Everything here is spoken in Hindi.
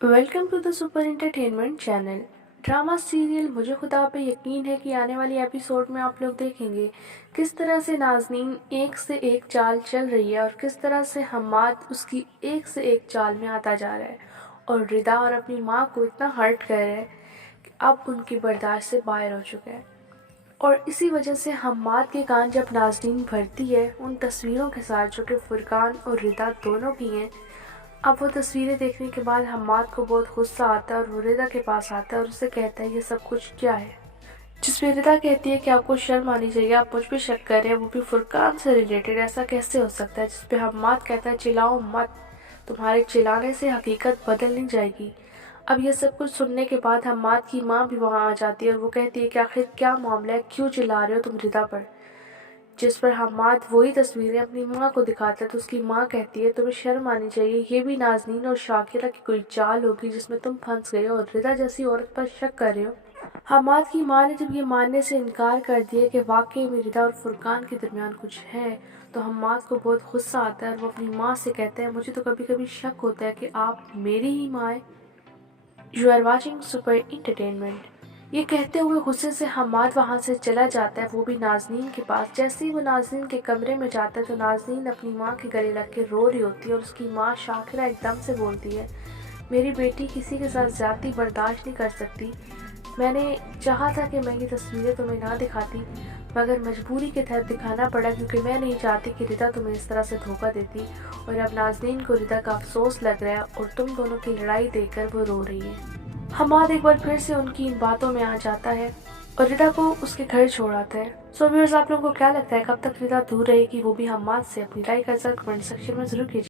Welcome to the super entertainment channel. Drama serial मुझे खुदा पे यकीन है कि आने वाली एपिसोड में आप लोग देखेंगे किस तरह से नाज़नीन एक से एक चाल चल रही है और किस तरह से हम्माद उसकी एक से एक चाल में आता जा रहा है और रिदा और अपनी माँ को इतना हर्ट कर रहा है कि अब उनकी बर्दाश्त से बाहर हो चुका है। और इसी वजह से हम्माद के कान जब नाज़नीन भरती है उन तस्वीरों के साथ जो कि फुरकान और रिदा दोनों की हैं, अब वो तस्वीरें देखने के बाद हम्माद को बहुत गुस्सा आता है और वो रिदा के पास आता है और उससे कहता है ये सब कुछ क्या है। जिसमें रिदा कहती है कि आपको शर्म आनी चाहिए, आप मुझ पे शक कर रहे हैं, वो भी फुरकान से रिलेटेड, ऐसा कैसे हो सकता है। जिसपे हम्माद कहता है चिल्लाओ मत, तुम्हारे चिल्लाने से हकीकत बदल नहीं जाएगी। अब ये सब कुछ सुनने के बाद हम्माद की माँ भी वहाँ आ जाती है और वो कहती है कि आखिर क्या मामला है, क्यों चिल्ला रहे हो तुम रिदा पर। जिस पर हम्माद वही तस्वीरें अपनी माँ को दिखाता है तो उसकी माँ कहती है तुम्हें शर्म आनी चाहिए, ये भी नाज़नीन और शाकिरा की कोई चाल होगी जिसमें तुम फंस गए हो और रिदा जैसी औरत पर शक कर रहे हो। हम्माद की माँ ने जब ये मानने से इनकार कर दिया कि वाकई में रिदा और फुरकान के दरमियान कुछ है तो हम्माद को बहुत गुस्सा आता है और वो अपनी माँ से कहते हैं मुझे तो कभी कभी शक होता है कि आप मेरी ही माँ हैं। You are watching super entertainment. ये कहते हुए गुस्से से हम्माद वहाँ से चला जाता है, वो भी नाज़नीन के पास। जैसे ही वो नाज़नीन के कमरे में जाता है तो नाज़नीन अपनी माँ के गले लग के रो रही होती है और उसकी माँ शाकिरा एकदम से बोलती है मेरी बेटी किसी के साथ ज़्यादती बर्दाश्त नहीं कर सकती। मैंने चाहा था कि मैं ये तस्वीरें तुम्हें ना दिखाती मगर मजबूरी के तहत दिखाना पड़ा क्योंकि मैं नहीं चाहती कि रिदा तुम्हें इस तरह से धोखा देती। और अब नाज़नीन को रिदा का अफसोस लग रहा है और तुम दोनों की लड़ाई देखकर वो रो रही है। हमाद एक बार फिर से उनकी इन बातों में आ जाता है और रिदा को उसके घर छोड़ आता है। सो व्यूअर्स, आप लोगों को क्या लगता है कब तक रिदा दूर रहेगी, वो भी हमाद से? अपनी राय का कमेंट सेक्शन में जरूर कीजिए।